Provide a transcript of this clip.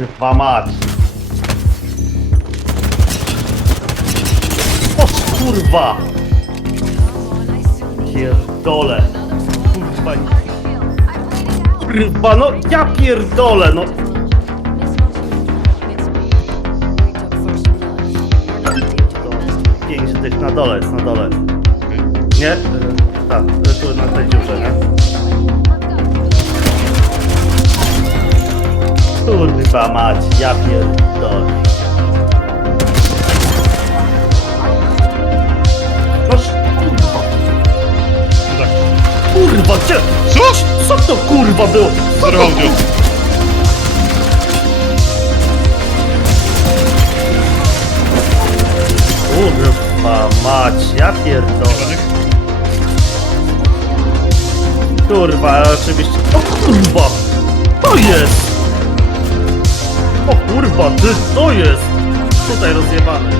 Kurwa mać. O kurwa! Pierdolę. Kurwa. Kurwa, no ja pierdolę, no. Pięć tych na dole jest, na dole. Nie? Tak, tu na tej dziurze, nie? Kurwa mać, ja pierdolę. Kurwa. Kurwa, gdzie? Co? Co to kurwa było? Co to, Zerwał mnie. Kurwa mać, ja pierdolę. Kurwa, oczywiście. O kurwa! To jest! kurwa, ty co jest? Tutaj rozjebane.